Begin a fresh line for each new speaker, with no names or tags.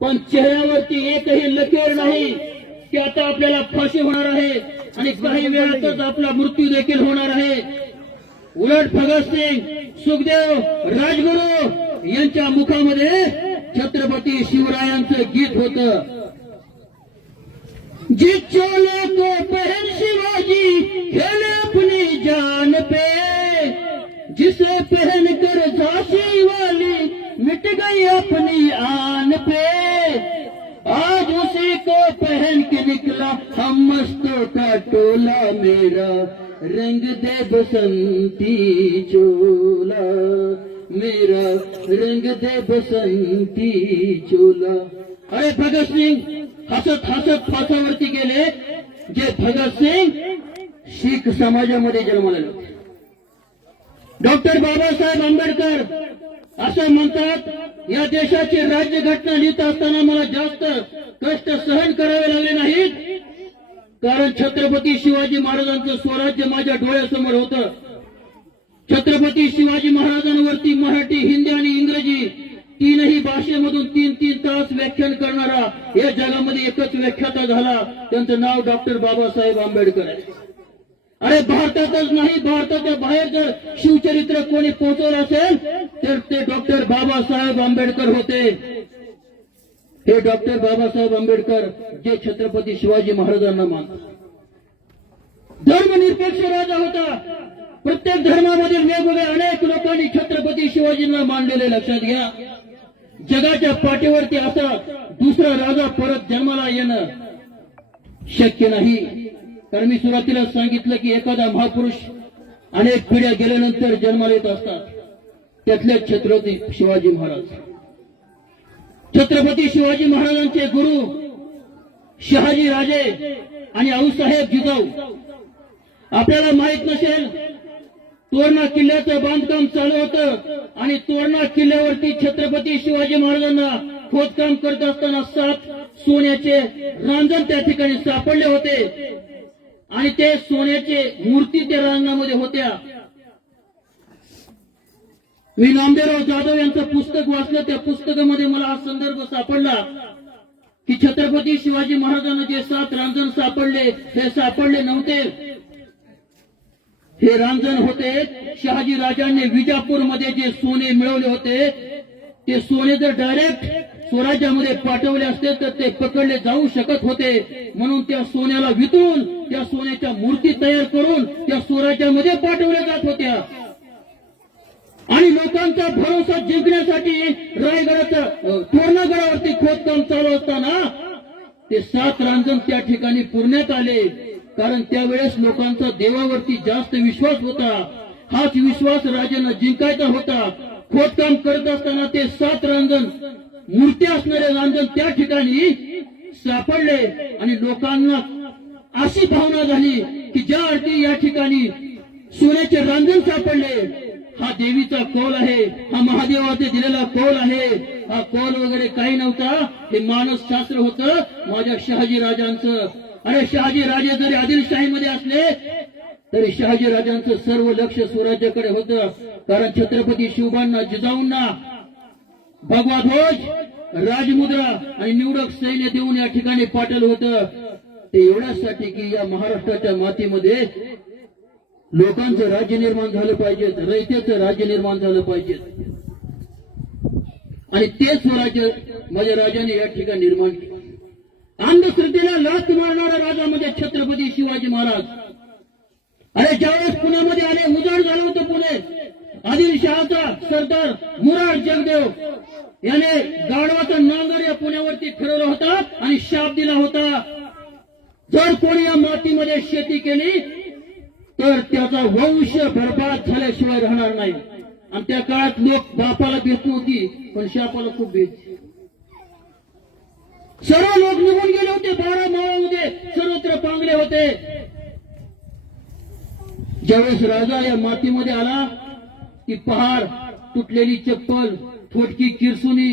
पण चेहऱ्यावरती एकही लकेर नाही की आता आपल्याला फाशी होणार आहे आणि काही वेळातच आपला मृत्यू देखील होणार आहे. उलट भगतसिंग सुखदेव राजगुरू यांच्या मुखामध्ये छत्रपती शिवरायांचं गीत होतं. जिस चोले पहन शिवाजी खेले अपनी जान पे। जिसे पहन कर झांसी वाली मिट गई अपनी आन पे। का टोला मेरा रंग दे बसंती चोला। मेरा रंग दे बसंती चोला। अरे भगत सिंग हसत हसत फासावरती गेले. जे भगत सिंग शीख समाजामध्ये जन्मलेले होते डॉक्टर बाबासाहेब आंबेडकर असं म्हणतात या देशाची राज्यघटना लिहित असताना मला जास्त कष्ट सहन करावे लागले कारण छत्रपती शिवाजी महाराजांचं स्वराज्य माझ्या डोळ्यासमोर होतं. छत्रपती शिवाजी महाराजांवरती मराठी हिंदी आणि इंग्रजी तीनही भाषेमधून तीन तीन तास व्याख्यान करणारा या जगामध्ये एकच व्याख्याता झाला. त्यांचं नाव डॉक्टर बाबासाहेब आंबेडकर आहे. अरे भारतातच नाही भारताच्या बाहेर जर शिवचरित्र कोणी पोहोचवलं असेल तर ते डॉक्टर बाबासाहेब आंबेडकर होते. हे डॉक्टर बाबासाहेब आंबेडकर जे छत्रपती शिवाजी महाराजांना मानतात. धर्मनिरपेक्ष राजा होता. प्रत्येक धर्मामध्ये वेगवेगळ्या अनेक लोकांनी छत्रपती शिवाजींना मानलेले लक्षात घ्या. जगाच्या पाठीवरती असा दुसरा राजा परत जन्माला येणं शक्य नाही. कारण मी सुरुवातीला सांगितलं की एखादा महापुरुष अनेक पिढ्या गेल्यानंतर जन्माला येत असतात. त्यातले छत्रपती शिवाजी महाराज. छत्रपती शिवाजी महाराजांचे गुरु शहाजी राजे आणि आऊसाहेब जिजाऊ. आपल्याला माहीत नसेल तोरणा किल्ल्याचं बांधकाम चालू होतं आणि तोरणा किल्ल्यावरती छत्रपती शिवाजी महाराजांना खोदकाम करत असताना सात सोन्याचे रांजण त्या ठिकाणी सापडले होते. आणि ते सोन्याचे मूर्ती त्या रांजणामध्ये होत्या. मी नामदेवराव जाधव यांचं पुस्तक वाचलं. त्या पुस्तकामध्ये मला हा संदर्भ सापडला की छत्रपती शिवाजी महाराजांना जे सात रांजण सापडले हे सापडले नव्हते. हे रांजण होते शहाजी राजांनी विजापूरमध्ये जे सोने मिळवले होते ते सोने जर डायरेक्ट स्वराज्यामध्ये पाठवले असते तर ते पकडले जाऊ शकत होते. म्हणून त्या सोन्याला वितळून त्या सोन्याच्या मूर्ती तयार करून त्या स्वराज्यामध्ये पाठवल्या जात होत्या. आणि लोकांचा भरोसा जिंकण्यासाठी रायगडाचं अ, खोदकाम चालू असताना ते सात रांजण त्या ठिकाणी पुरण्यात आले. कारण त्यावेळेस लोकांचा देवावरती जास्त विश्वास होता. हाच विश्वास राजांना जिंकायचा होता. खोदकाम करत असताना ते सात रांजण मूर्ती असणारे रांजण त्या ठिकाणी सापडले. आणि लोकांना अशी भावना झाली की ज्या अर्थी या ठिकाणी सोन्याचे रांजण सापडले. देवीचा कौल आहे हा महादेवाचे दिलेला कौल आहे. हा कौल वगैरे काही नव्हता. हे मानस शास्त्र होतं. माझ्या शहाजी राजांचं. अरे शहाजी राजे जरी आदिलशाहीमध्ये असले तरी शहाजी राजांचं सर्व लक्ष स्वराज्याकडे होतं. कारण छत्रपती शिवबांना जिजाऊंना भगवा ध्वज राजमुद्रा आणि निवडक सैन्य देऊन या ठिकाणी पाठवलं होतं. ते एवढ्यासाठी की या महाराष्ट्राच्या मातीमध्ये लोकांचं राज्य निर्माण झालं पाहिजे रयतेचं राज्य निर्माण झालं पाहिजे. आणि ते स्वराज्य माझ्या राजाने या ठिकाणी निर्माण केलं. अंधश्रद्धेला लाथ मारणारा राजा म्हणजे छत्रपती शिवाजी महाराज. अरे ज्यावेळेस पुण्यामध्ये आले उजाड झालं होतं पुणे आदिलशहाचा सरदार मुरार जगदेव याने गाढवाचा नांगर या पुण्यावरती ठरवला होता आणि शाप दिला होता. जर कोणी या मातीमध्ये शेती केली तर त्याचा वंश बरबाद झाल्याशिवाय राहणार नाही. आणि त्या काळात लोक बापाला भेट होती पण शापाला खूप भेट सर्व लोक निघून गेले होते बारा माळामध्ये सर्वत्र पांगले होते. ज्यावेळेस राजा या मातीमध्ये आला ती पहाड तुटलेली चप्पल थोटकी किरसुनी